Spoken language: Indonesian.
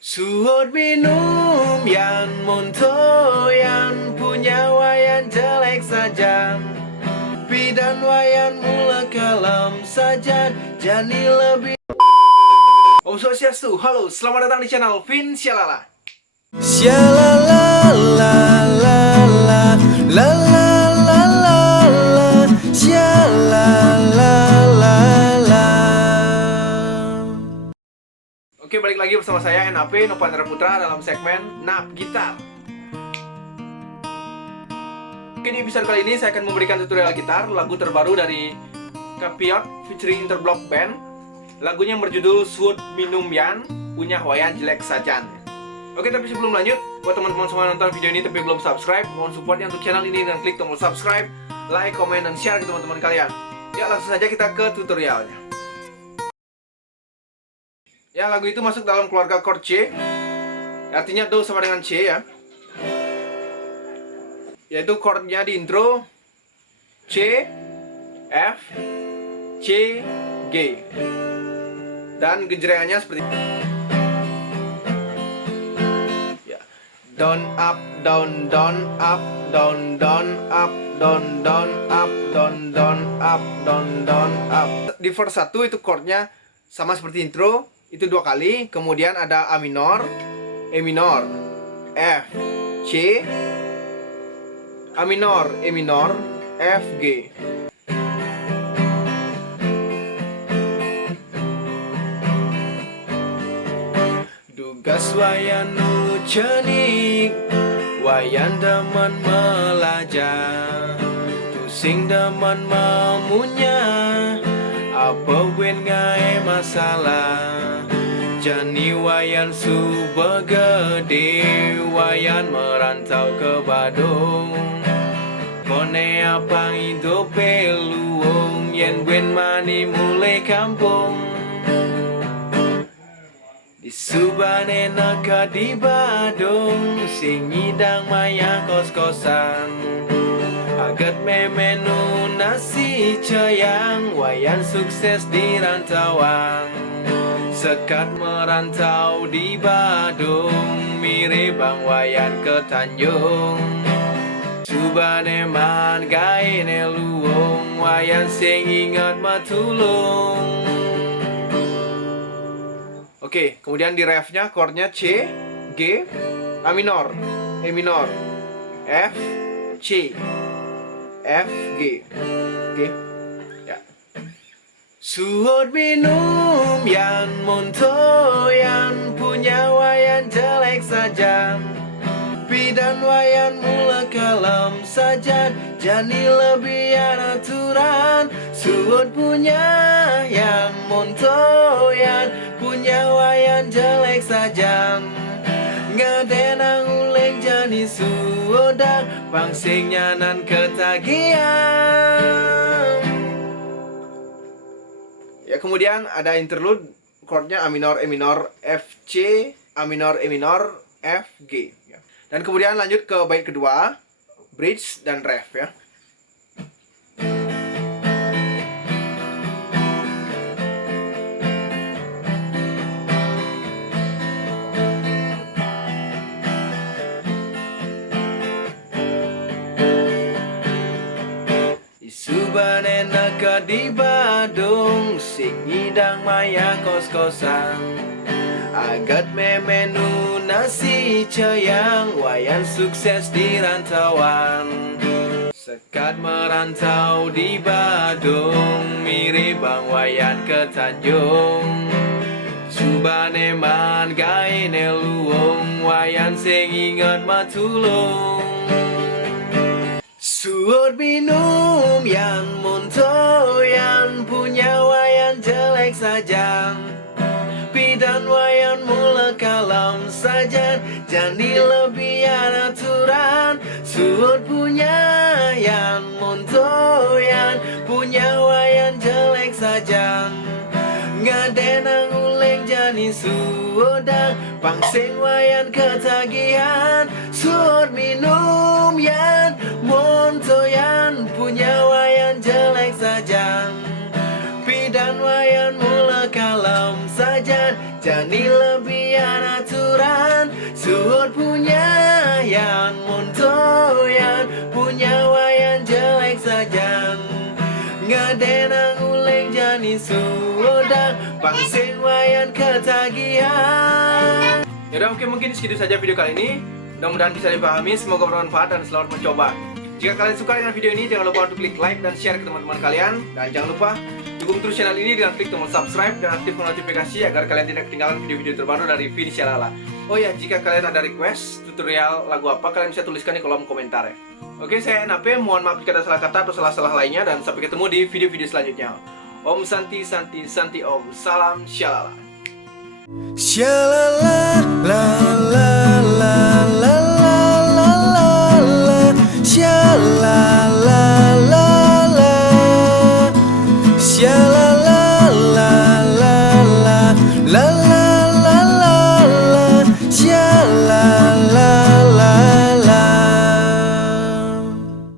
Suot minum yan monto yan punya wayan jelek saja. Bidan wayan mula kalam saja jani lebih. Om Swastiastu, halo, selamat datang di channel Vin Syalala. Syalala la la la la la la la la Syalala la la. Oke, balik lagi bersama saya NAP Nopandra Putra dalam segmen Nap Gitar. Oke, di episode kali ini saya akan memberikan tutorial gitar lagu terbaru dari Kapiot featuring Interblock Band. Lagunya yang berjudul Suot Minum Yan punya Wayan Jelek Sajan. Oke, tapi sebelum lanjut, buat teman-teman semua nonton video ini tapi belum subscribe, mohon supportnya untuk channel ini dengan klik tombol subscribe, like, komen, dan share ke teman-teman kalian. Ya, langsung saja kita ke tutorialnya. Ya, lagu itu masuk dalam keluarga chord C, artinya Do sama dengan C ya. Yaitu chordnya di intro C, F, C, G. Dan gejreannya seperti ya. Down up, down, down up, down, down up, down, down up, down, down up, down, down up. Di verse 1 itu chordnya sama seperti intro, itu 2 kali. Kemudian ada A minor, E minor, F, C, A minor, E minor, F, G. Dugas wayan nu cenik, wayan demen melajah, pusing demen memunya, apa wen ngai masalah. Jani wayan suba gede, wayan merantau ke Badung. Kone apang hidup peluang, yen wen mani mulai kampung. Di Subane naka di Badung, sing ngidang maya kos-kosan. Agat memenu nasi cayang, wayan sukses di rantauan. Sekat merantau di Badung, mirip bang wayan ke Tanjung. Subane man gaine luung, wayan sing ingat matulung. Oke, kemudian di refnya chordnya C, G, A minor, E minor, F, C, F, G. Oke, ya. Suot minum yan monto yan punya wayan jelek saja. Bidan wayan mula kalam saja jani lebih aturan. Suot punya yan monto yan punya wayan jelek saja. Ngadenang uleng jani suodak pangsingnya nan ketagihan. Ya, kemudian ada interlude chordnya A minor, E minor, F, C, A minor, E minor, F, G ya. Dan kemudian lanjut ke bait kedua, bridge dan ref ya. Subane naka di Badung, sing ngidang maya kos-kosan. Agat memenu nasi cayang, wayan sukses di rantauan. Sekat merantau di Badung, mirip bang wayan ke Tanjung. Subane man gaine luung, wayan sing ingat matulung. Suot minum yan monto yan punya wayan jelek saja. Bidan wayan mula kalam saja jani lebih aturan. Suot punya yan monto yan punya wayan jelek saja. Ngadenang uleng jani suodang pangsing wayan ketagihan. Suot minum yan monto yan punya wayan jelek saja. Bidan wayan mula kalam saja jani lebih aturan. Suot punya yang montoyan, punya wayan jelek saja. Ngadena nguleng jani suodang, pangsing wayan ketagihan. Yaudah, oke, mungkin segitu saja video kali ini. Mudah-mudahan bisa dipahami, semoga bermanfaat dan selamat mencoba. Jika kalian suka dengan video ini, jangan lupa untuk klik like dan share ke teman-teman kalian. Dan jangan lupa dukung terus channel ini dengan klik tombol subscribe dan aktifkan notifikasi agar kalian tidak ketinggalan video-video terbaru dari Vini Shalala. Oh ya, jika kalian ada request tutorial lagu apa, kalian bisa tuliskan di kolom komentar ya. Oke, saya Nape, mohon maaf jika ada salah kata atau salah-salah lainnya, dan sampai ketemu di video-video selanjutnya. Om Santi Santi Santi Om, salam Shalala. Shalala.